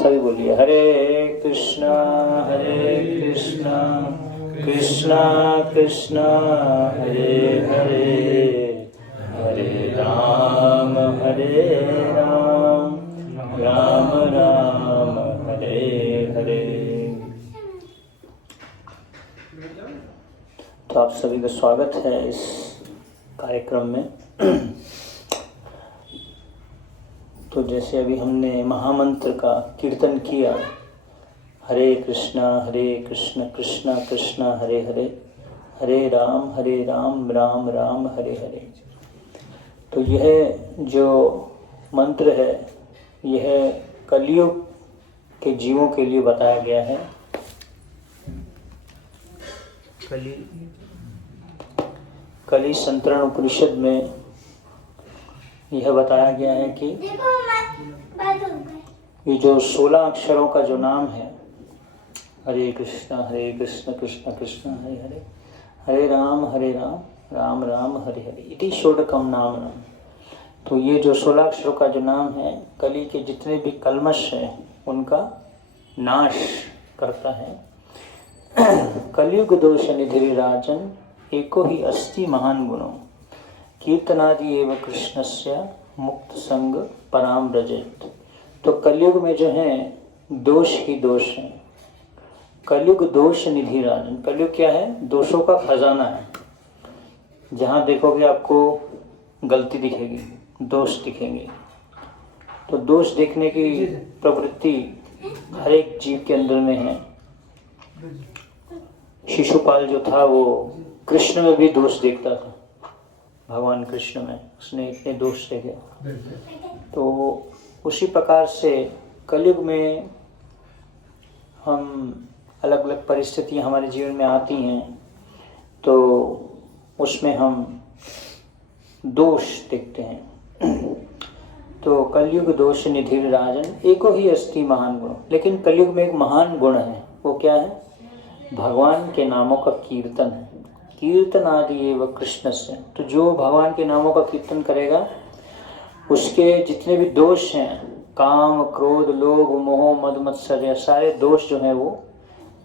सभी बोलिए हरे कृष्णा कृष्णा कृष्णा हरे हरे हरे राम राम राम हरे हरे। तो आप सभी का स्वागत है इस कार्यक्रम में। तो जैसे अभी हमने महामंत्र का कीर्तन किया, हरे कृष्णा कृष्णा कृष्णा हरे हरे हरे राम राम राम हरे हरे। तो यह जो मंत्र है यह कलयुग के जीवों के लिए बताया गया है। कली संतरण उपनिषद में यह बताया गया है कि ये जो 16 अक्षरों का जो नाम है, हरे कृष्णा कृष्णा कृष्णा हरे हरे हरे राम राम राम हरे हरे इति षोडकम नाम। तो ये जो 16 अक्षरों का जो नाम है कली के जितने भी कल्मश हैं उनका नाश करता है। कलयुग दोष निधि राजन एको ही अस्ति महान गुणों कीर्तनादि एवं कृष्णस्य मुक्त संग पराम व्रजेत। तो कलयुग में जो है दोष ही दोष है। कलयुग दोष निधि राजन, कलयुग क्या है? दोषों का खजाना है। जहाँ देखोगे आपको गलती दिखेगी, दोष दिखेंगे। तो दोष देखने की प्रवृत्ति हर एक जीव के अंदर में है। शिशुपाल जो था वो कृष्ण में भी दोष देखता था। भगवान कृष्ण में उसने इतने दोष देखे। तो उसी प्रकार से कलयुग में हम अलग अलग परिस्थितियां हमारे जीवन में आती हैं तो उसमें हम दोष देखते हैं। तो कलयुग दोष निधि राजन एको ही अस्ति महान गुण। लेकिन कलयुग में एक महान गुण है, वो क्या है? भगवान के नामों का कीर्तन है। कीर्तन आदि एवं कृष्ण से, तो जो भगवान के नामों का कीर्तन करेगा उसके जितने भी दोष हैं, काम क्रोध लोभ मोह मद मत्सर्य, सारे दोष जो हैं वो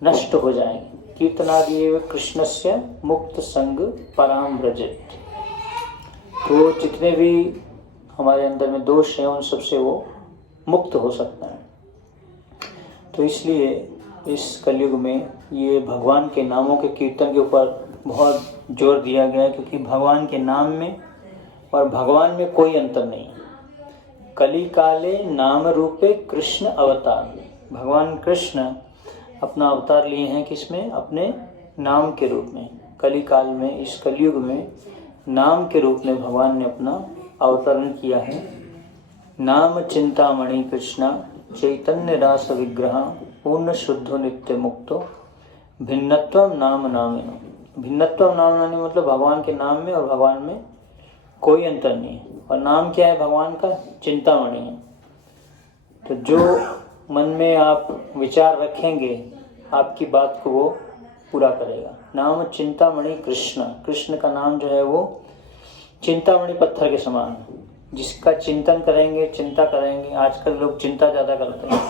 नष्ट हो जाएंगे। कीर्तन आदि एवं कृष्ण से मुक्त संग पराम व्रजेत। तो जितने भी हमारे अंदर में दोष हैं उन सबसे वो मुक्त हो सकता है। तो इसलिए इस कलयुग में ये भगवान के नामों के कीर्तन के ऊपर बहुत जोर दिया गया है, क्योंकि भगवान के नाम में और भगवान में कोई अंतर नहीं है। कली काले नाम रूपे कृष्ण अवतार। भगवान कृष्ण अपना अवतार लिए हैं किसमें? अपने नाम के रूप में। कली काल में, इस कलयुग में नाम के रूप में भगवान ने अपना अवतरण किया है। नाम चिंतामणि कृष्णा चैतन्य रास विग्रह पूर्ण शुद्धो नित्य मुक्तो भिन्नत्वम नाम नामिनो। भिन्नत्वम नाम नामी मतलब भगवान के नाम में और भगवान में कोई अंतर नहीं है। और नाम क्या है भगवान का? चिंतामणि है। तो जो मन में आप विचार रखेंगे आपकी बात को वो पूरा करेगा। नाम चिंतामणि कृष्ण, कृष्ण का नाम जो है वो चिंतामणि पत्थर के समान है। जिसका चिंतन करेंगे, चिंता करेंगे। आजकल लोग चिंता ज़्यादा करते हैं,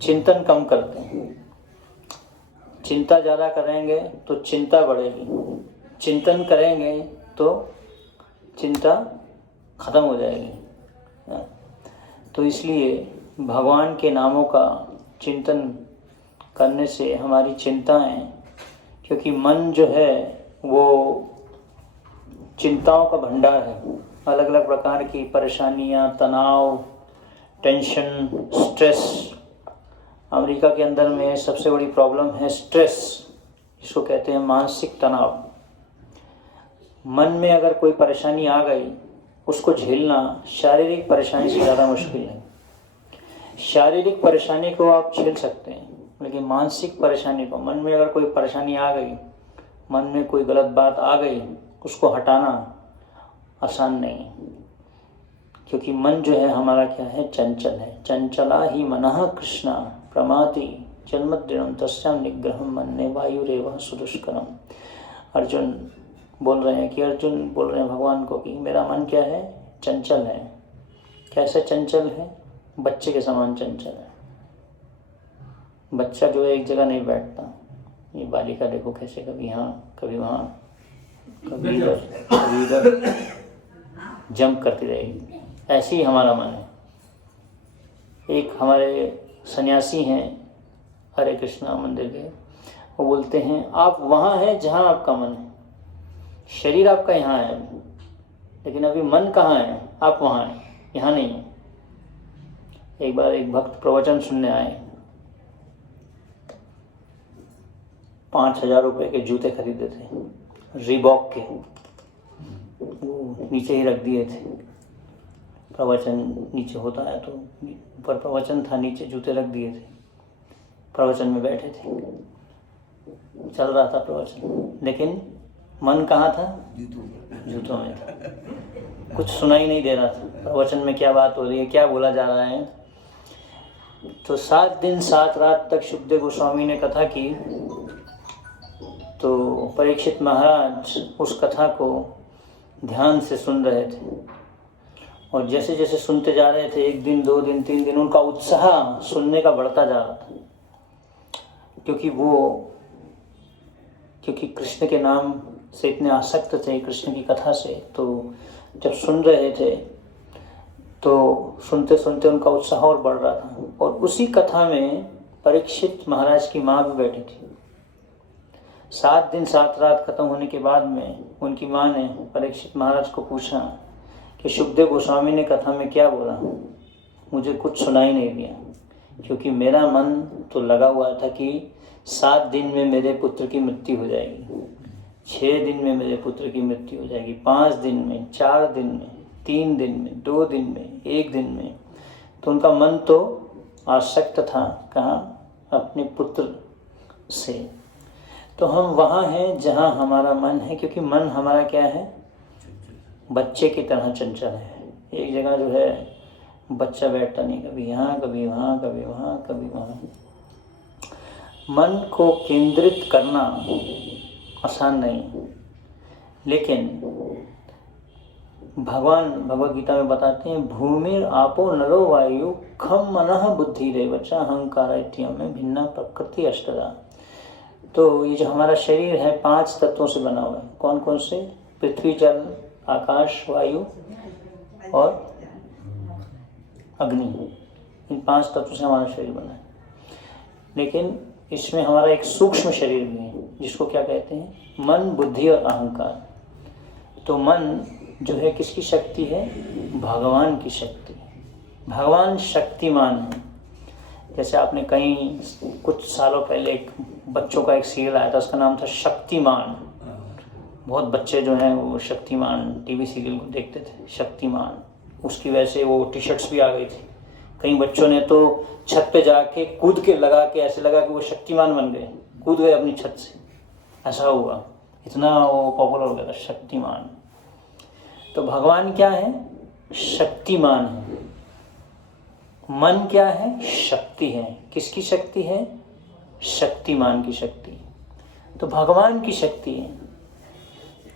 चिंतन कम करते हैं। चिंता ज़्यादा करेंगे तो चिंता बढ़ेगी, चिंतन करेंगे तो चिंता खत्म हो जाएगी। तो इसलिए भगवान के नामों का चिंतन करने से हमारी चिंताएं, क्योंकि मन जो है वो चिंताओं का भंडार है। अलग अलग प्रकार की परेशानियां, तनाव, टेंशन, स्ट्रेस। अमेरिका के अंदर में सबसे बड़ी प्रॉब्लम है स्ट्रेस, जिसको कहते हैं मानसिक तनाव। मन में अगर कोई परेशानी आ गई उसको झेलना शारीरिक परेशानी से ज़्यादा मुश्किल है। शारीरिक परेशानी को आप झेल सकते हैं, लेकिन मानसिक परेशानी को, मन में अगर कोई परेशानी आ गई, मन में कोई गलत बात आ गई, उसको हटाना आसान नहीं है। क्योंकि मन जो है हमारा क्या है? चंचल है। चंचला ही मनः कृष्णा प्रमाति जन्मदिनम तस्याम निग्रहम मन्ने वायुरेव सुदुष्करम। अर्जुन बोल रहे हैं भगवान को कि मेरा मन क्या है? चंचल है। कैसे चंचल है? बच्चे के समान चंचल है। बच्चा जो है एक जगह नहीं बैठता। ये बालिका देखो कैसे कभी यहाँ कभी वहाँ कभी इधर जंप करती रहेगी। ऐसे ही हमारा मन है। एक हमारे सन्यासी हैं हरे कृष्णा मंदिर के, वो बोलते हैं आप वहाँ हैं जहाँ आपका मन है, शरीर आपका यहाँ है लेकिन अभी मन कहाँ है, आप वहाँ हैं, यहाँ नहीं है। एक बार एक भक्त प्रवचन सुनने आए, 5,000 रुपये के जूते खरीदे थे रीबॉक के, वो नीचे ही रख दिए थे। प्रवचन नीचे होता है तो ऊपर प्रवचन था, नीचे जूते रख दिए थे। प्रवचन में बैठे थे, चल रहा था प्रवचन, लेकिन मन कहाँ था, जूतों में था। कुछ सुनाई नहीं दे रहा था प्रवचन में क्या बात हो रही है, क्या बोला जा रहा है। तो 7 दिन 7 रात तक शुकदेव गोस्वामी ने कथा की। तो परीक्षित महाराज उस कथा को ध्यान से सुन रहे थे और जैसे जैसे सुनते जा रहे थे, 1 दिन 2 दिन 3 दिन, उनका उत्साह सुनने का बढ़ता जा रहा था। क्योंकि कृष्ण के नाम से इतने आसक्त थे, कृष्ण की कथा से, तो जब सुन रहे थे तो सुनते सुनते उनका उत्साह और बढ़ रहा था। और उसी कथा में परीक्षित महाराज की माँ भी बैठी थी। 7 दिन 7 रात खत्म होने के बाद में उनकी माँ ने परीक्षित महाराज को पूछा कि शुकदेव गोस्वामी ने कथा में क्या बोला, मुझे कुछ सुनाई नहीं दिया, क्योंकि मेरा मन तो लगा हुआ था कि 7 दिन में मेरे पुत्र की मृत्यु हो जाएगी, 6 दिन में मेरे पुत्र की मृत्यु हो जाएगी, 5 दिन में, 4 दिन में, 3 दिन में, 2 दिन में, 1 दिन में। तो उनका मन तो आसक्त था कहाँ, अपने पुत्र से। तो हम वहाँ हैं जहाँ हमारा मन है, क्योंकि मन हमारा क्या है, बच्चे की तरह चंचल है। एक जगह जो है बच्चा बैठता नहीं, कभी यहाँ कभी वहाँ, कभी वहाँ कभी वहाँ। मन को केंद्रित करना आसान नहीं, लेकिन भगवान भगवद गीता में बताते हैं, भूमिर आपो नरो वायु खम मनः बुद्धि रेवचा अहंकार इत्यम में भिन्ना प्रकृति अष्टदा। तो ये जो हमारा शरीर है 5 तत्वों से बना हुआ है। कौन कौन से? पृथ्वी, जल, आकाश, वायु और अग्नि। इन 5 तत्वों से हमारा शरीर बना है। लेकिन इसमें हमारा एक सूक्ष्म शरीर भी है, जिसको क्या कहते हैं, मन, बुद्धि और अहंकार। तो मन जो है किसकी शक्ति है? भगवान की शक्ति। भगवान शक्तिमान है। जैसे आपने कुछ सालों पहले एक बच्चों का एक सीरियल आया था, उसका नाम था शक्तिमान। बहुत बच्चे जो हैं वो शक्तिमान टीवी सीरियल को देखते थे, शक्तिमान। उसकी वजह से वो टी-शर्ट्स भी आ गई थी। कई बच्चों ने तो छत पे जाके कूद के लगा के ऐसे लगा कि वो शक्तिमान बन गए, कूद गए अपनी छत से, ऐसा हुआ, इतना वो पॉपुलर हो गया था शक्तिमान। तो भगवान क्या है? शक्तिमान है। मन क्या है? शक्ति है। किसकी शक्ति है? शक्तिमान की शक्ति। तो भगवान की शक्ति है।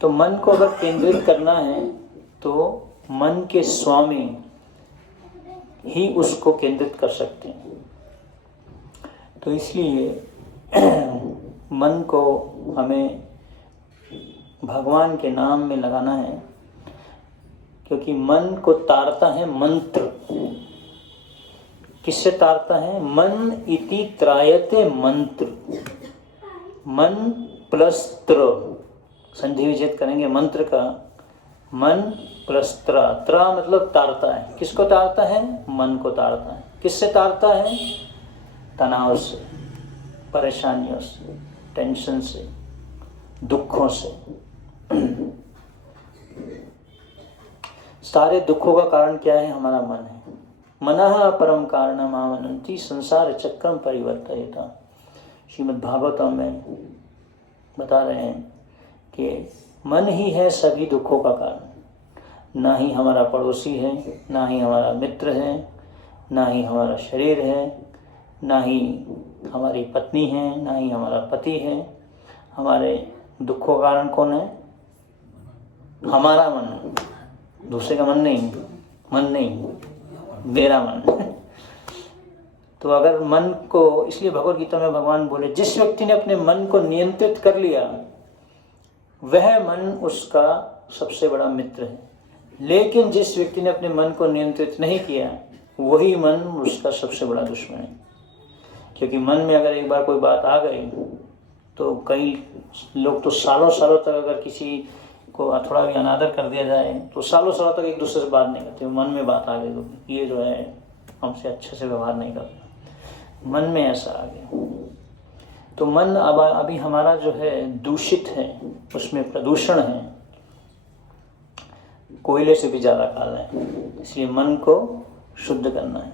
तो मन को अगर केंद्रित करना है तो मन के स्वामी ही उसको केंद्रित कर सकते हैं। तो इसलिए मन को हमें भगवान के नाम में लगाना है, क्योंकि मन को तारता है मंत्र। किससे तारता है? मन इति त्रायते मंत्र। मन प्लस त्र, संधि विच्छेद करेंगे मंत्र का। मन प्लस त्र, त्र मतलब तारता है। किसको तारता है? मन को तारता है। किससे तारता है? तनाव से, परेशानियों से, टेंशन से, दुखों से। सारे दुखों का कारण क्या है? हमारा मन है। मनः परम कारणम आमनन्ति संसार चक्रम परिवर्तयेता। श्रीमद् भागवतम में बता रहे हैं कि मन ही है सभी दुखों का कारण। ना ही हमारा पड़ोसी है, ना ही हमारा मित्र है, ना ही हमारा शरीर है, ना ही हमारी पत्नी है, ना ही हमारा पति है। हमारे दुखों का कारण कौन है? हमारा मन। दूसरे का मन नहीं, मेरा मन। तो अगर मन को, इसलिए भगवद गीता में भगवान बोले जिस व्यक्ति ने अपने मन को नियंत्रित कर लिया वह मन उसका सबसे बड़ा मित्र है, लेकिन जिस व्यक्ति ने अपने मन को नियंत्रित नहीं किया वही मन उसका सबसे बड़ा दुश्मन है। क्योंकि मन में अगर एक बार कोई बात आ गई तो कई लोग तो सालों सालों तक, अगर किसी को थोड़ा भी अनादर कर दिया जाए तो सालों सालों तक एक दूसरे से बात नहीं करते। मन में बात आ गई तो ये जो है हमसे अच्छे से व्यवहार नहीं करता, मन में ऐसा आ गया। तो मन अभी हमारा जो है दूषित है, उसमें प्रदूषण है, कोयले से भी ज़्यादा काला है। इसलिए मन को शुद्ध करना है।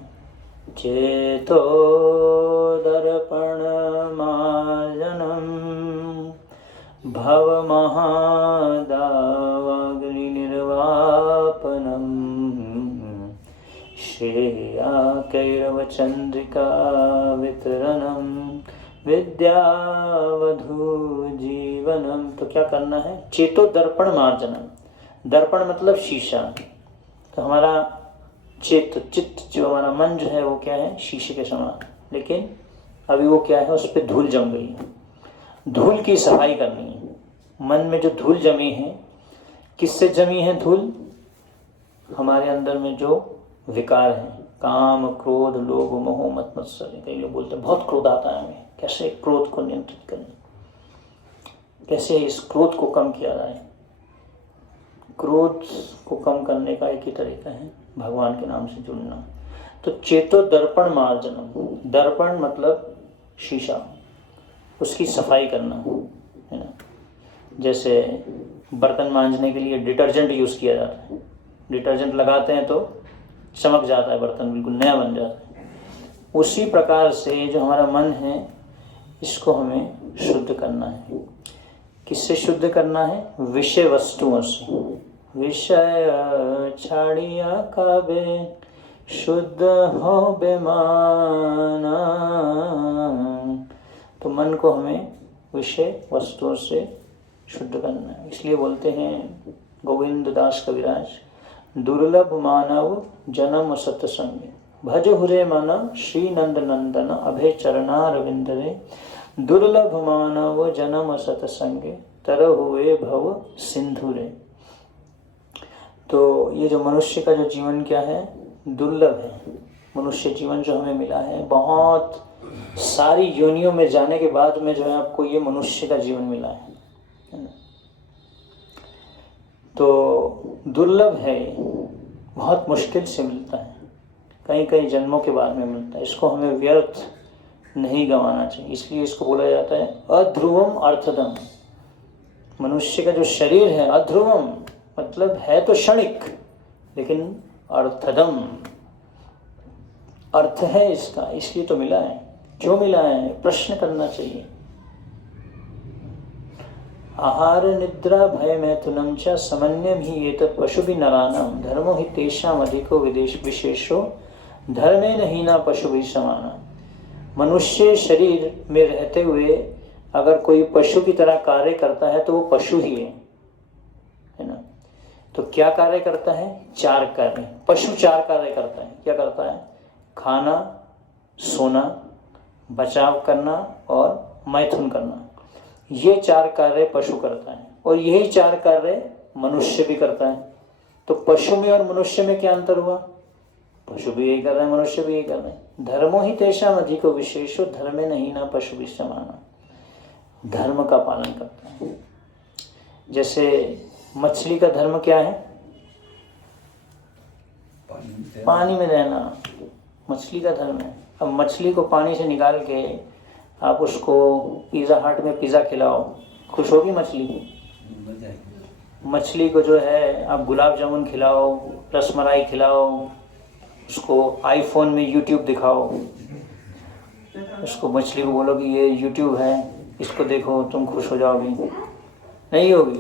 चेतो दर्पण मार्जनम भव महादावग्नि निर्वापनम श्रेया कैरव चंद्रिका वितरणम विद्यावधू जीवनम। तो क्या करना है? चेतो दर्पण मार्जनम। दर्पण मतलब शीशा। तो हमारा चित्त जो हमारा मन जो है वो क्या है? शीशे के समान। लेकिन अभी वो क्या है? उस पर धूल जम गई है। धूल की सफाई करनी है। मन में जो धूल जमी है, किससे जमी है धूल? हमारे अंदर में जो विकार है, काम क्रोध लोभ मोह मत मत्सर। कई लोग बोलते हैं बहुत क्रोध आता है हमें, कैसे क्रोध को नियंत्रित करें, कैसे इस क्रोध को कम किया जाए। क्रोध को कम करने का एक ही तरीका है, भगवान के नाम से जुड़ना। तो चेतो दर्पण मार्जनम। दर्पण मतलब शीशा, उसकी सफाई करना है ना। जैसे बर्तन मांजने के लिए डिटर्जेंट यूज़ किया जाता है, डिटर्जेंट लगाते हैं तो चमक जाता है, बर्तन बिल्कुल नया बन जाता है। उसी प्रकार से जो हमारा मन है इसको हमें शुद्ध करना है। किससे शुद्ध करना है? विषय वस्तुओं से। विषय छाड़िया काबे शुद्ध हो बेमाना। तो मन को हमें विषय वस्तुओं से शुद्ध करना है। इसलिए बोलते हैं गोविंद दास कविराज, दुर्लभ मानव जन्म सत्संग भज हुरे मन श्री नंद नंदन अभय चरणारविंदरे। दुर्लभ मानव जन्म सत्संगे तर हुए भव सिंधुरे। तो ये जो मनुष्य का जो जीवन क्या है? दुर्लभ है। मनुष्य जीवन जो हमें मिला है, बहुत सारी योनियों में जाने के बाद में जो है आपको ये मनुष्य का जीवन मिला है ना। तो दुर्लभ है, बहुत मुश्किल से मिलता है, कई कई जन्मों के बाद में मिलता है। इसको हमें व्यर्थ नहीं गंवाना चाहिए। इसलिए इसको बोला जाता है अध्रुवम अर्थदम। मनुष्य का जो शरीर है अध्रुवम मतलब है तो क्षणिक, लेकिन अर्थदम अर्थ है इसका, इसलिए तो मिला है। क्यों मिला है? प्रश्न करना चाहिए। आहार निद्रा भय मैथुनम च समन्यम ही ये तत् पशु भी नरानम धर्मो ही तेषाम अधिको विदेश विशेषो धर्मेण हीना पशु भी समाना। मनुष्य शरीर में रहते हुए अगर कोई पशु की तरह कार्य करता है तो वो पशु ही है ना। तो क्या कार्य करता है? चार कार्य। पशु चार कार्य करता है। क्या करता है? खाना, सोना, बचाव करना और मैथुन करना। ये चार कार्य पशु करता है और यही चार कार्य मनुष्य भी करता है। तो पशु में और मनुष्य में क्या अंतर हुआ? पशु भी यही कर रहे हैं, मनुष्य भी यही कर रहे हैं। धर्मो ही तेषाम अधिको विशेषो धर्मे नहीं ना पशु भी समाना। धर्म का पालन करता है। जैसे मछली का धर्म क्या है? पानी में रहना मछली का धर्म है। अब मछली को पानी से निकाल के आप उसको पिज़्ज़ा हट में पिज़्ज़ा खिलाओ, खुश होगी मछली? मछली को जो है आप गुलाब जामुन खिलाओ, रसमलाई खिलाओ, उसको आईफोन में यूट्यूब दिखाओ, उसको मछली को बोलो कि ये यूट्यूब है, इसको देखो, तुम खुश हो जाओगी? नहीं होगी।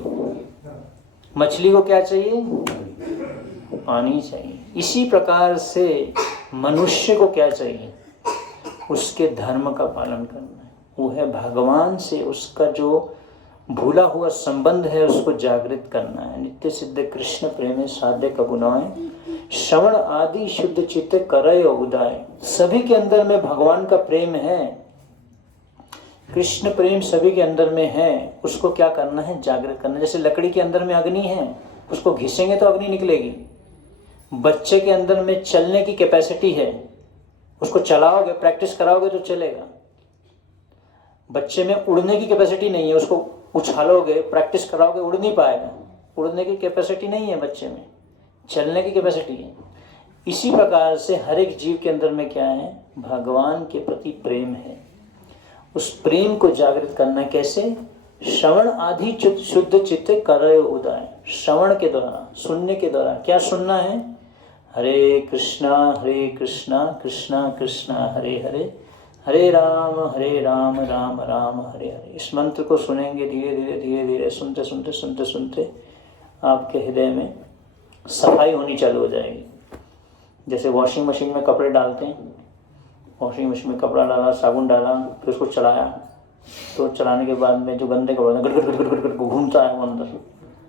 मछली को क्या चाहिए? पानी चाहिए। इसी प्रकार से मनुष्य को क्या चाहिए? उसके धर्म का पालन करना है। वो है भगवान से उसका जो भूला हुआ संबंध है उसको जागृत करना है। नित्य सिद्ध कृष्ण प्रेम साध्य कबुनाए, श्रवण आदि शुद्ध चित्त करय उदाय। सभी के अंदर में भगवान का प्रेम है, कृष्ण प्रेम सभी के अंदर में है, उसको क्या करना है? जागृत करना। जैसे लकड़ी के अंदर में अग्नि है, उसको घिसेंगे तो अग्नि निकलेगी। बच्चे के अंदर में चलने की कैपेसिटी है, उसको चलाओगे, प्रैक्टिस कराओगे तो चलेगा। बच्चे में उड़ने की कैपेसिटी नहीं है, उसको उछालोगे, प्रैक्टिस कराओगे, उड़ नहीं पाएगा। उड़ने की कैपेसिटी नहीं है बच्चे में, चलने की कैपेसिटी है। इसी प्रकार से हर एक जीव के अंदर में क्या है? भगवान के प्रति प्रेम है। उस प्रेम को जागृत करना कैसे? श्रवण आदि शुद्ध चित्त करय उदाय। श्रवण के द्वारा, सुनने के द्वारा। क्या सुनना है? हरे कृष्णा कृष्णा कृष्णा हरे हरे, हरे राम राम राम हरे हरे। इस मंत्र को सुनेंगे धीरे धीरे धीरे धीरे, सुनते सुनते सुनते सुनते आपके हृदय में सफाई होनी चालू हो जाएगी। जैसे वॉशिंग मशीन में कपड़े डालते हैं, वॉशिंग मशीन में कपड़ा डाला, साबुन डाला, फिर उसको चलाया, तो चलाने के बाद में जो गंदे कपड़े गट गट गट गट गट घूमता है वो अंदर,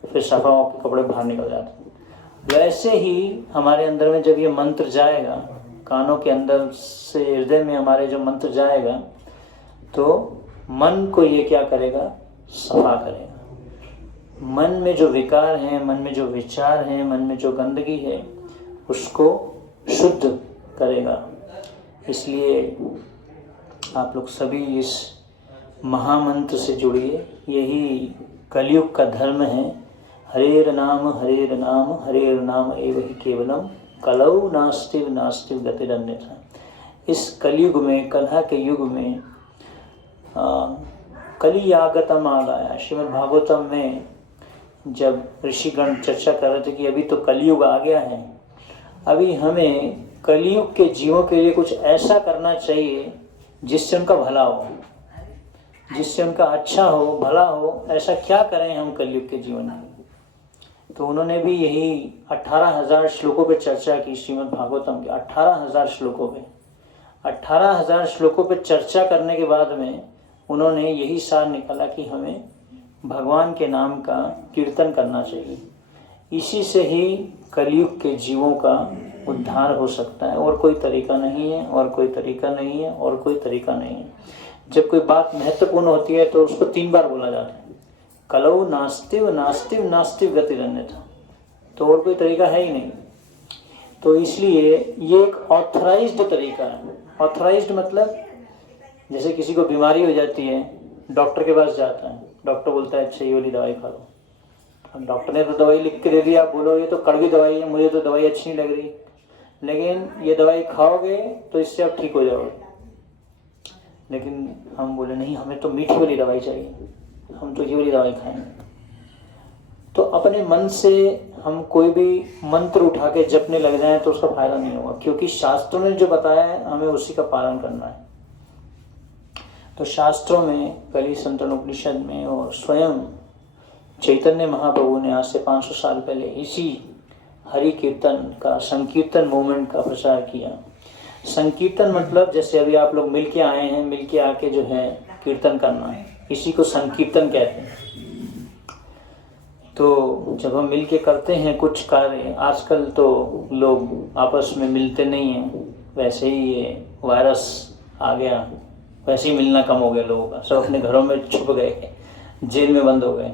फिर सफा होकर कपड़े बाहर निकल जाते हैं। वैसे ही हमारे अंदर में जब ये मंत्र जाएगा, कानों के अंदर से हृदय में हमारे जो मंत्र जाएगा, तो मन को ये क्या करेगा? सफा करेगा। मन में जो विकार हैं, मन में जो विचार हैं, मन में जो गंदगी है, उसको शुद्ध करेगा। इसलिए आप लोग सभी इस महामंत्र से जुड़िए। यही कलयुग का धर्म है। हरेर नाम एव हि केवलम, कलौ नास्तिव नास्तिव गतिरन्यथा। इस कलयुग में, कलह के युग में कली आगतम आ गया। श्रीमद् भागवतम में जब ऋषिगण चर्चा कर रहे थे कि अभी तो कलयुग आ गया है, अभी हमें कलयुग के जीवों के लिए कुछ ऐसा करना चाहिए जिससे उनका भला हो, जिससे उनका अच्छा हो, भला हो। ऐसा क्या करें हम कलयुग के जीवन में? तो उन्होंने भी यही 18,000 श्लोकों पे चर्चा की। श्रीमद् भागवतम के 18,000 श्लोकों पे, 18,000 श्लोकों पे चर्चा करने के बाद में उन्होंने यही सार निकाला कि हमें भगवान के नाम का कीर्तन करना चाहिए। इसी से ही कलयुग के जीवों का उद्धार हो सकता है। और कोई तरीका नहीं है, और कोई तरीका नहीं है, और कोई तरीका नहीं है। जब कोई बात महत्वपूर्ण होती है तो उसको 3 बार बोला जाता है, कलौ नास्तिव नास्तिव नास्तिव गतिरन्यथा। तो और कोई तरीका है ही नहीं। तो इसलिए ये एक ऑथराइज्ड तरीका है। ऑथराइज्ड मतलब जैसे किसी को बीमारी हो जाती है, डॉक्टर के पास जाता है, डॉक्टर बोलता है अच्छा ये वाली दवाई खा लो। अब डॉक्टर ने तो दवाई लिख के दे दी, आप बोलो ये तो कड़वी दवाई है, मुझे तो दवाई अच्छी नहीं लग रही, लेकिन ये दवाई खाओगे तो इससे आप ठीक हो जाओगे। लेकिन हम बोले नहीं, हमें तो मीठी वाली दवाई चाहिए, हम तो ये वाली दवाई खाएंगे। तो अपने मन से हम कोई भी मंत्र उठा के जपने लग जाएं तो उसका फायदा नहीं होगा, क्योंकि शास्त्रों ने जो बताया है हमें उसी का पालन करना है। तो शास्त्रों में, कली संतन उपनिषद में और स्वयं चैतन्य महाप्रभु ने आज से 500 साल पहले इसी हरि कीर्तन का, संकीर्तन मूवमेंट का प्रचार किया। संकीर्तन मतलब जैसे अभी आप लोग मिल के आए हैं, मिल के आके जो है कीर्तन करना है, इसी को संकीर्तन कहते हैं। तो जब हम मिल के करते हैं कुछ कार्य, आजकल तो लोग आपस में मिलते नहीं हैं, वैसे ही ये वायरस आ गया, वैसे ही मिलना कम हो गया लोगों का। सब अपने घरों में छुप गए, जेल में बंद हो गए,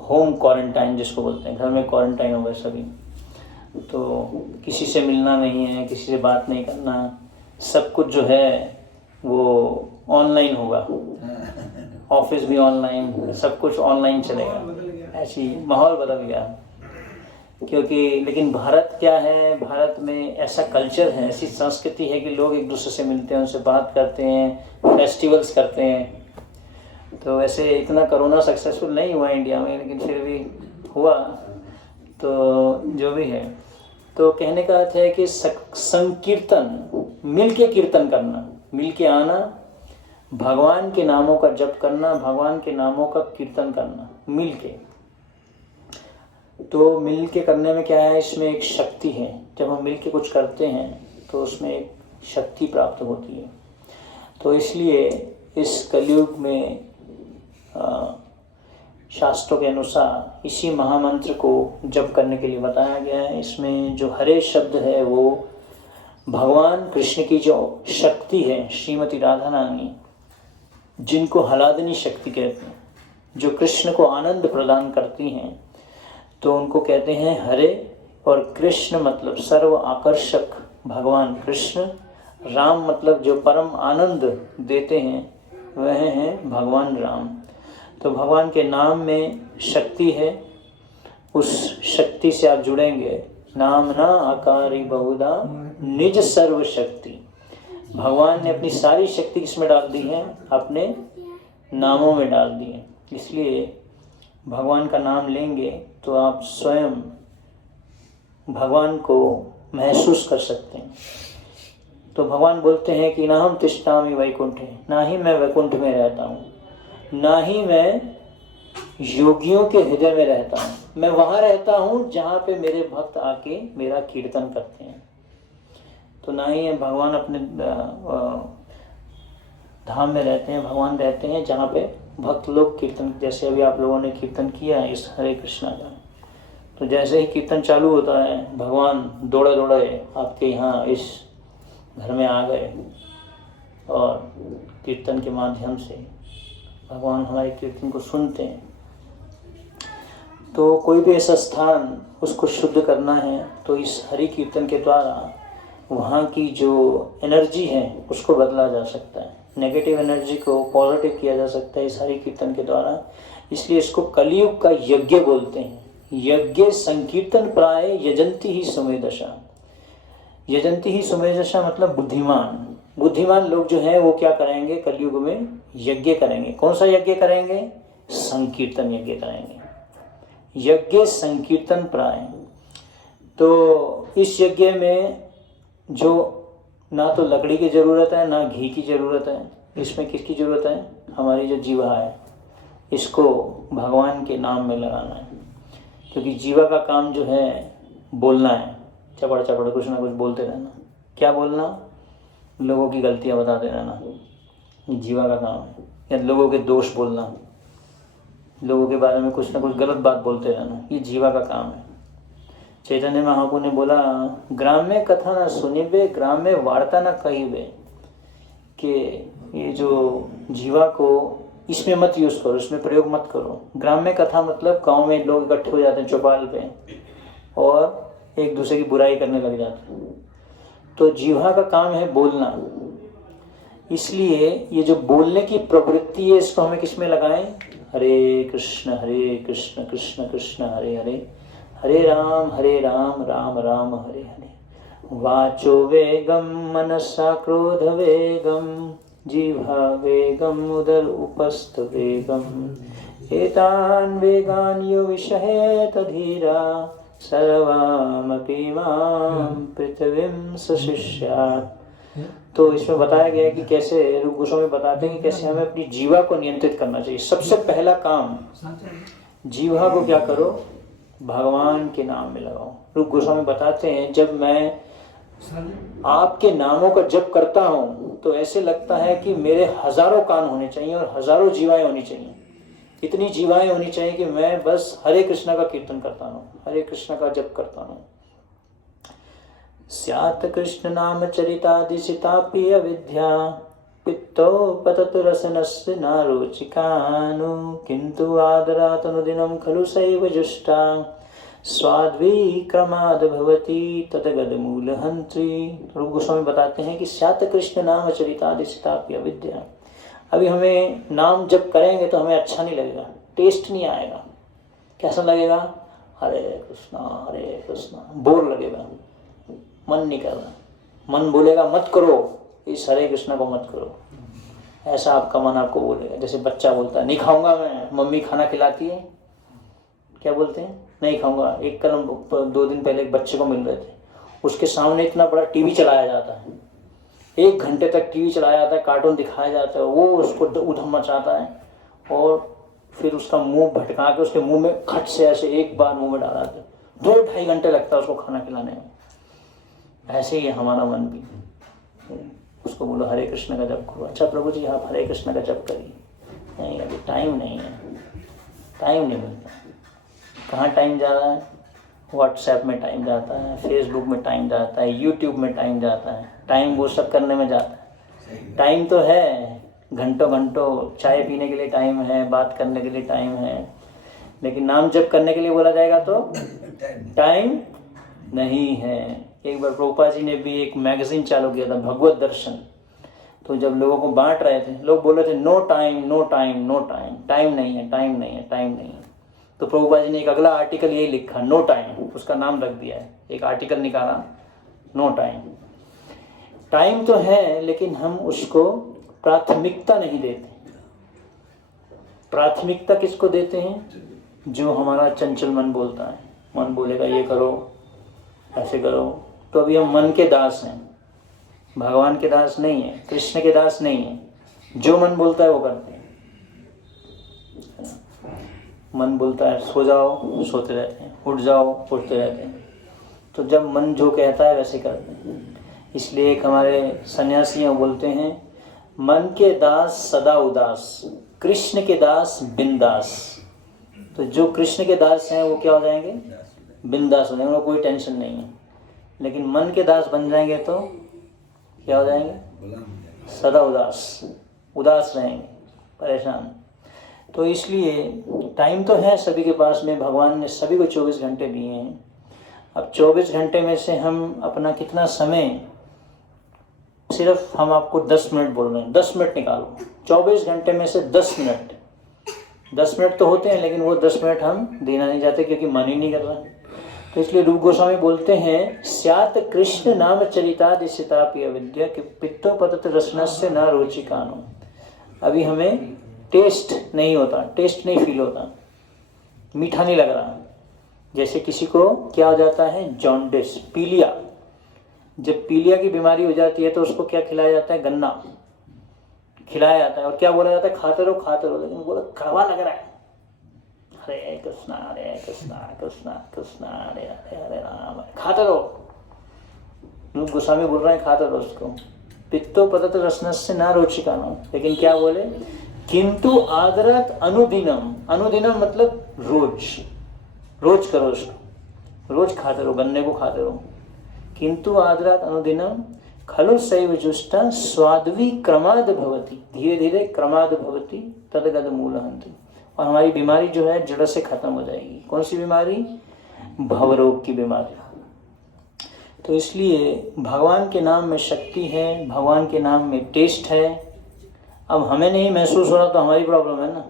होम क्वारंटाइन जिसको बोलते हैं, घर में क्वारंटाइन हो गए सभी। तो किसी से मिलना नहीं है, किसी से बात नहीं करना, सब कुछ जो है वो ऑनलाइन होगा, ऑफिस भी ऑनलाइन, सब कुछ ऑनलाइन चलेगा। ऐसी माहौल बदल गया। क्योंकि लेकिन भारत क्या है, भारत में ऐसा कल्चर है, ऐसी संस्कृति है कि लोग एक दूसरे से मिलते हैं, उनसे बात करते हैं, फेस्टिवल्स करते हैं। तो वैसे इतना कोरोना सक्सेसफुल नहीं हुआ इंडिया में, लेकिन फिर भी हुआ। तो जो भी है, तो कहने का अर्थ है कि संकीर्तन, मिल के कीर्तन करना, मिल के आना, भगवान के नामों का जप करना, भगवान के नामों का कीर्तन करना मिल के। तो मिल के करने में क्या है, इसमें एक शक्ति है। जब हम मिल के कुछ करते हैं तो उसमें एक शक्ति प्राप्त होती है। तो इसलिए इस कलयुग में शास्त्रों के अनुसार इसी महामंत्र को जप करने के लिए बताया गया है। इसमें जो हरे शब्द है वो भगवान कृष्ण की जो शक्ति है, श्रीमती राधा रानी, जिनको हलादनी शक्ति कहते हैं, जो कृष्ण को आनंद प्रदान करती हैं, तो उनको कहते हैं हरे। और कृष्ण मतलब सर्व आकर्षक भगवान कृष्ण, राम मतलब जो परम आनंद देते हैं वह हैं भगवान राम। तो भगवान के नाम में शक्ति है, उस शक्ति से आप जुड़ेंगे। नामना आकारी बहुधा निज सर्व शक्ति। भगवान ने अपनी सारी शक्ति किसमें डाल दी है? अपने नामों में डाल दी है। इसलिए भगवान का नाम लेंगे तो आप स्वयं भगवान को महसूस कर सकते हैं। तो भगवान बोलते हैं कि ना हम तिष्ठामि वैकुंठे, ना ही मैं वैकुंठ में रहता हूँ, ना ही मैं योगियों के हृदय में रहता हूँ, मैं वहाँ रहता हूँ जहाँ पे मेरे भक्त आके मेरा कीर्तन करते हैं। तो ना ही भगवान अपने धाम में रहते हैं, भगवान रहते हैं जहाँ पे भक्त लोग कीर्तन, जैसे अभी आप लोगों ने कीर्तन किया है इस हरे कृष्णा का, तो जैसे ही कीर्तन चालू होता है भगवान दौड़े दौड़े आपके यहाँ इस घर में आ गए और कीर्तन के माध्यम से भगवान हमारे कीर्तन को सुनते हैं। तो कोई भी ऐसा स्थान उसको शुद्ध करना है तो इस हरि कीर्तन के द्वारा वहाँ की जो एनर्जी है उसको बदला जा सकता है, नेगेटिव एनर्जी को पॉजिटिव किया जा सकता है इस हरि कीर्तन के द्वारा। इसलिए इसको कलयुग का यज्ञ बोलते हैं। यज्ञ संकीर्तन प्राय यजंती ही सुमेधशा। यजंती ही सुमेधशा मतलब बुद्धिमान। बुद्धिमान लोग जो हैं वो क्या करेंगे? कलयुग में यज्ञ करेंगे। कौन सा यज्ञ करेंगे? संकीर्तन यज्ञ करेंगे। यज्ञ संकीर्तन प्राय। तो इस यज्ञ में जो ना तो लकड़ी की ज़रूरत है ना घी की ज़रूरत है, इसमें किसकी ज़रूरत है? हमारी जो जीवा है, इसको भगवान के नाम में लगाना है। क्योंकि जीवा का काम जो है बोलना है, चपड़ चपड़ कुछ ना कुछ बोलते रहना। क्या बोलना? लोगों की गलतियाँ बताते रहना, ये जीवा का काम है। या लोगों के दोष बोलना, लोगों के बारे में कुछ ना कुछ गलत बात बोलते रहना, ये जीवा का काम है। चैतन्य महाप्रभु ने बोला, ग्राम में कथा न सुनिबे, ग्राम में वार्ता न कहिबे, कि ये जो जीवा को इसमें मत यूज़ करो, इसमें प्रयोग मत करो। ग्राम में कथा मतलब गांव में लोग इकट्ठे हो जाते हैं चौपाल पे और एक दूसरे की बुराई करने लग जाते हैं। तो जीवा का काम है बोलना। इसलिए ये जो बोलने की प्रवृत्ति है इसको हमें किस में लगाएं? हरे कृष्ण कृष्ण कृष्ण हरे हरे, हरे राम राम राम हरे हरे। वाचो वेगम मनसा क्रोध वेगम, जिह्वा वेगम उदर उपस्थ वेगम, एतान वेगान यो विषहेत धीरा, सर्वामपि मां पृथ्वीं सशिष्यात्। तो इसमें बताया गया है कि कैसे, रूप गोस्वामी बताते हैं कि कैसे हमें अपनी जीवा को नियंत्रित करना चाहिए। सबसे पहला काम, जीवा को क्या करो? भगवान के नाम में लगाओ। रूप गोस्वामी बताते हैं, जब मैं आपके नामों का जप करता हूँ तो ऐसे लगता है कि मेरे हजारों कान होने चाहिए और हजारों जीवाएं होनी चाहिए। इतनी जीवाएं होनी चाहिए कि मैं बस हरे कृष्णा का कीर्तन करता हूँ, हरे कृष्णा का जप करता हूँ। स्यात् कृष्ण नाम चरितादिशितापि अविद्या, पित्तो पततु रसनस्य नारोचिकानु, किंतु आदरातनुदिनं खलु सैव जुष्टा, स्वाद्विक्रमाद् भवति तद्गदमूलहन्त्री। रूप गोस्वामी बताते हैं कि स्यात् कृष्ण नाम चरितादिशितापि अविद्या। अभी हमें नाम जब करेंगे तो हमें अच्छा नहीं लगेगा, टेस्ट नहीं आएगा। कैसा लगेगा? हरे कृष्णा, बोर लगेगा, मन नहीं कर रहा। मन बोलेगा मत करो, इस हरे कृष्णा को मत करो। ऐसा आपका मन आपको बोलेगा। जैसे बच्चा बोलता है नहीं खाऊंगा मैं, मम्मी खाना खिलाती है, क्या बोलते हैं? नहीं खाऊंगा। एक कल 2 दिन पहले एक बच्चे को मिल रहे थे, उसके सामने इतना बड़ा टीवी चलाया जाता है, 1 घंटे तक टीवी चलाया जाता है, कार्टून दिखाया जाता है, वो उसको उधम मचाता है और फिर उसका मुंह भटका के उसके मुंह में खट से ऐसे एक बार मुंह में डाला था। 2-2.5 घंटे लगता है उसको खाना खिलाने में। ऐसे ही हमारा मन भी, उसको बोलो हरे कृष्ण का जप करो। अच्छा प्रभु जी आप हरे कृष्ण का जप करिए। नहीं, अभी टाइम नहीं है। टाइम नहीं मिलता। कहाँ टाइम जा रहा है? व्हाट्सएप में टाइम जाता है, फेसबुक में टाइम जाता है, यूट्यूब में टाइम जाता है, टाइम वो सब करने में जाता है। टाइम तो है, घंटों घंटों चाय पीने के लिए टाइम है, बात करने के लिए टाइम है, लेकिन नाम जप करने के लिए बोला जाएगा तो टाइम नहीं है। एक बार प्रभुपाद जी ने भी एक मैगजीन चालू किया था, भगवत दर्शन। तो जब लोगों को बांट रहे थे, लोग बोल रहे थे no time no time no time, time नहीं है, टाइम नहीं है, टाइम नहीं है। तो प्रभुपाद जी ने एक अगला आर्टिकल यही लिखा, नो टाइम, उसका नाम रख दिया है, एक आर्टिकल निकाला, नो टाइम। टाइम तो है, लेकिन हम उसको प्राथमिकता नहीं देते। प्राथमिकता किसको देते हैं? जो हमारा चंचल मन बोलता है। मन बोलेगा ये करो, ऐसे करो, तो अभी हम मन के दास हैं, भगवान के दास नहीं है, कृष्ण के दास नहीं है। जो मन बोलता है वो करते हैं। मन बोलता है सो जाओ, सोते रहते हैं, उठ जाओ, उठते रहते हैं। तो जब मन जो कहता है वैसे करते हैं। इसलिए एक हमारे सन्यासी बोलते हैं, मन के दास सदा उदास, कृष्ण के दास बिंदास। तो जो कृष्ण के दास हैं वो क्या हो जाएंगे? बिंदास हो जाएंगे, उनको कोई टेंशन नहीं है। लेकिन मन के दास बन जाएंगे तो क्या हो जाएंगे? सदा उदास, उदास रहेंगे, परेशान। तो इसलिए टाइम तो है सभी के पास में, भगवान ने सभी को 24 घंटे दिए हैं। अब 24 घंटे में से हम अपना कितना समय, सिर्फ हम आपको 10 मिनट बोल रहे हैं, 10 मिनट निकालो। 24 घंटे में से 10 मिनट, 10 मिनट तो होते हैं, लेकिन वो 10 मिनट हम देना नहीं चाहते क्योंकि मन ही नहीं कर रहा। तो इसलिए रूप गोस्वामी बोलते हैं, स्यात कृष्ण नाम चरितादिशितापि अविद्या कि पित्तो पतत रसनस्य न रुचिकानो। अभी हमें टेस्ट नहीं होता, टेस्ट नहीं फील होता, मीठा नहीं लग रहा। जैसे किसी को क्या हो जाता है? जॉन्डिस, पीलिया। जब पीलिया की बीमारी हो जाती है तो उसको क्या खिलाया जाता है? गन्ना खिलाया जाता है। और क्या बोला जाता है? खाते रहो खाते रहो। लेकिन बोला कड़वा लग रहा है, हरे कृष्णा कृष्णा कृष्णा हरे हरे हरे राम, खाते रहो। गोस्वामी बोल रहे हैं खाते रहो उसको। पित्तो पतत रसनस्य न रुचिकानो। लेकिन क्या बोले? किंतु आदरत अनुदिनम। अनुदिनम मतलब रोज, रोज करो उसको, रोज खाते रहो, गन्ने को खाते रहो। किंतु आदरत अनुदिनम खलु सैव जुष्टा स्वाद्वी क्रमाद भवति। धीरे धीरे क्रमाद भवति तदगद मूलहंति। और हमारी बीमारी जो है जड़ से खत्म हो जाएगी। कौन सी बीमारी? भवरोग की बीमारी। तो इसलिए भगवान के नाम में शक्ति है, भगवान के नाम में टेस्ट है। अब हमें नहीं महसूस हो रहा तो हमारी प्रॉब्लम है ना,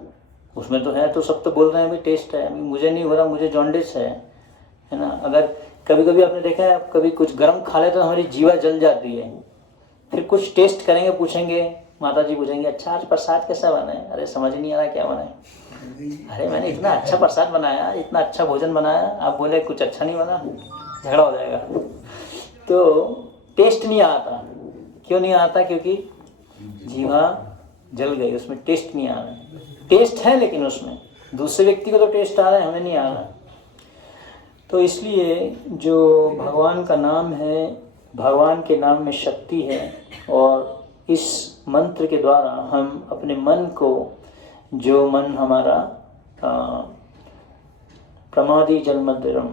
उसमें तो है। तो सब तो बोल रहे हैं भाई टेस्ट है, मुझे नहीं हो रहा, मुझे जॉन्डिस है ना। अगर कभी कभी आपने देखा है, कभी कुछ गर्म खा ले तो हमारी जीवा जल जाती है। फिर कुछ टेस्ट करेंगे, पूछेंगे, माता जी पूछेंगे अच्छा आज प्रसाद कैसा बना है? अरे समझ नहीं आ रहा क्या बना है। अरे मैंने इतना अच्छा प्रसाद बनाया, इतना अच्छा भोजन बनाया, आप बोले कुछ अच्छा नहीं बना, झगड़ा हो जाएगा। तो टेस्ट नहीं आता। क्यों नहीं आता? क्योंकि जीवा जल गई, उसमें टेस्ट नहीं आ रहा। टेस्ट है लेकिन उसमें दूसरे व्यक्ति को तो टेस्ट आ रहा है, हमें नहीं आ रहा। तो इसलिए जो भगवान का नाम है, भगवान के नाम में शक्ति है। और इस मंत्र के द्वारा हम अपने मन को, जो मन हमारा प्रमादी जलमध्यम,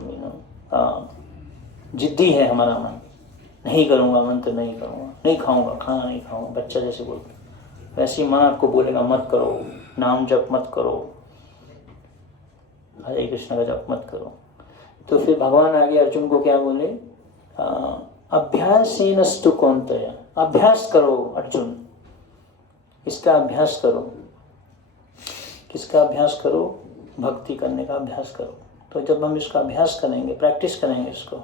जिद्दी है हमारा मन, नहीं करूँगा मंत्र, नहीं करूँगा, नहीं खाऊँगा, खाना नहीं खाऊँगा, बच्चा जैसे बोलता, वैसे ही मन आपको बोलेगा मत करो, नाम जप मत करो, हरे कृष्ण का जप मत करो। तो फिर भगवान आगे अर्जुन को क्या बोले? अभ्यासेनस्तु कौन्तेय, अभ्यास करो अर्जुन, इसका अभ्यास करो। किसका अभ्यास करो? भक्ति करने का अभ्यास करो। तो जब हम इसका अभ्यास करेंगे, प्रैक्टिस करेंगे इसको,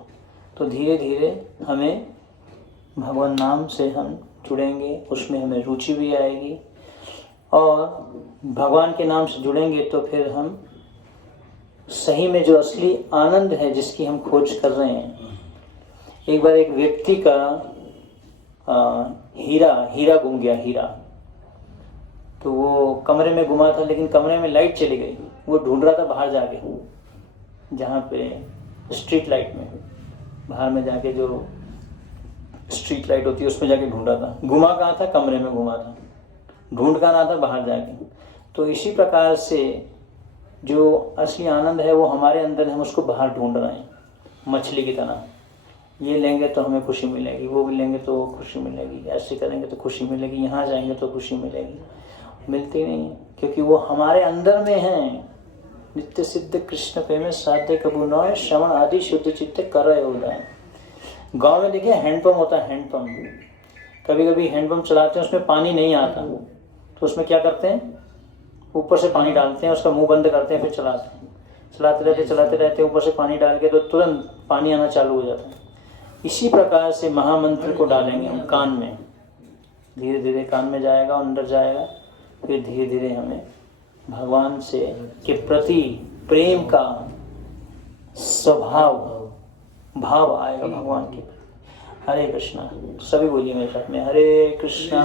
तो धीरे धीरे हमें भगवान नाम से हम जुड़ेंगे, उसमें हमें रुचि भी आएगी। और भगवान के नाम से जुड़ेंगे तो फिर हम सही में जो असली आनंद है जिसकी हम खोज कर रहे हैं। एक बार एक व्यक्ति का हीरा गुम गया, हीरा। तो वो कमरे में गुमा था, लेकिन कमरे में लाइट चली गई। वो ढूंढ रहा था बाहर जाके, जहाँ पे स्ट्रीट लाइट में, बाहर में जाके जो स्ट्रीट लाइट होती है उसमें जाके ढूंढा था। घुमा कहाँ था? कमरे में घुमा था, ढूंढ कहाँ रहा था? बाहर जाके। तो इसी प्रकार से जो असली आनंद है वो हमारे अंदर है, हम उसको बाहर ढूंढ रहे हैं मछली की तरह। ये लेंगे तो हमें खुशी मिलेगी, वो भी लेंगे तो खुशी मिलेगी, ऐसे करेंगे तो खुशी मिलेगी, यहाँ जाएंगे तो खुशी मिलेगी। मिलती नहीं है क्योंकि वो हमारे अंदर में है। नित्य सिद्ध कृष्ण प्रेम साध्य कबू नॉय श्रवण आदि शुद्ध चित्त कर उदय। गाँव में देखिए हैंडपम्प होता है, हैंडपम्प। कभी कभी हैंडपम्प चलाते हैं, उसमें पानी नहीं आता तो उसमें क्या करते हैं, ऊपर से पानी डालते हैं, उसका मुंह बंद करते हैं, फिर चलाते हैं। चलाते रहते ऊपर से पानी डाल के तो तुरंत पानी आना चालू हो जाता है। इसी प्रकार से महामंत्र को डालेंगे हम कान में, धीरे धीरे कान में जाएगा और अंदर जाएगा, फिर धीरे धीरे हमें भगवान से के प्रति प्रेम का भाव आएगा भगवान के प्रति। हरे कृष्णा, सभी बोलिए मेरे साथ में, हरे कृष्णा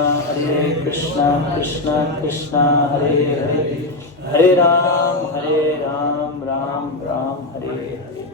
कृष्णा कृष्णा हरे हरे, हरे राम राम राम हरे हरे।